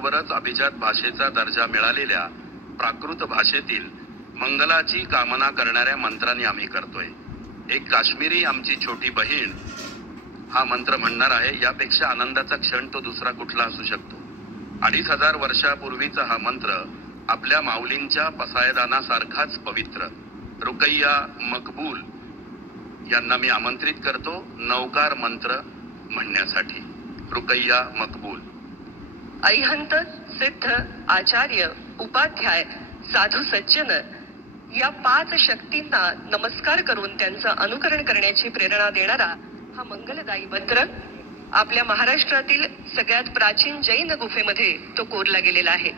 बरोबरच अभिजात भाषेचा दर्जा मिळालेल्या प्राकृत भाषेतील मंगलाची कामना करणाऱ्या मंत्रांनी आम्ही करतोय. एक काश्मीरी आमची छोटी बहीण हा मंत्र म्हणणार आहे. यापेक्षा आनंदाचा क्षण तो दुसरा कुठला असू शकतो. 2500 वर्षापूर्वीचा हा मंत्र आपल्या माऊलींच्या पसायदानासारखाच पवित्र. रुकैया मकबूल यांना मी आमंत्रित करतो नवकार मंत्र म्हणण्यासाठी. रुकैया मकबूल. अरिहंत, सिद्ध, आचार्य, उपाध्याय, साधू सज्जन या 5 शक्तींना नमस्कार करून त्यांचं अनुकरण करण्याची प्रेरणा देणारा हा मंगलदायी मंत्र आपल्या महाराष्ट्रातील सगळ्यात प्राचीन जैन गुफेमध्ये तो कोरला गेलेला आहे.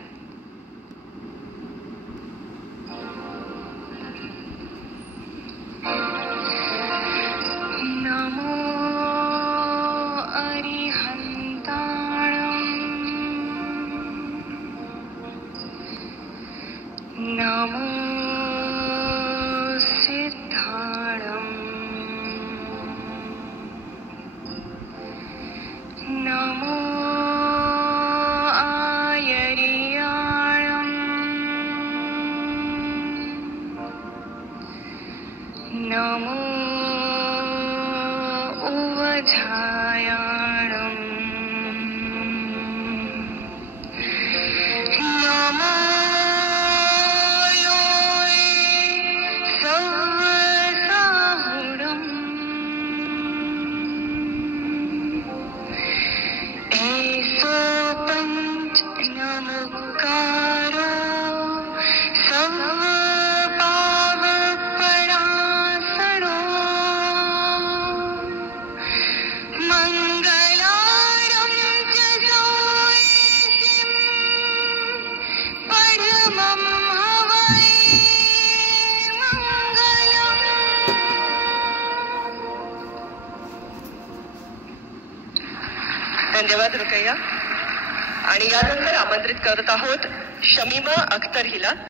नमो सिद्धाणं नमो आयर्याणं नमो उवधायाणं नमो धन्यवाद रुकैया. आणि यानंतर आमंत्रित करत आहोत शमीमा अख्तर हिला.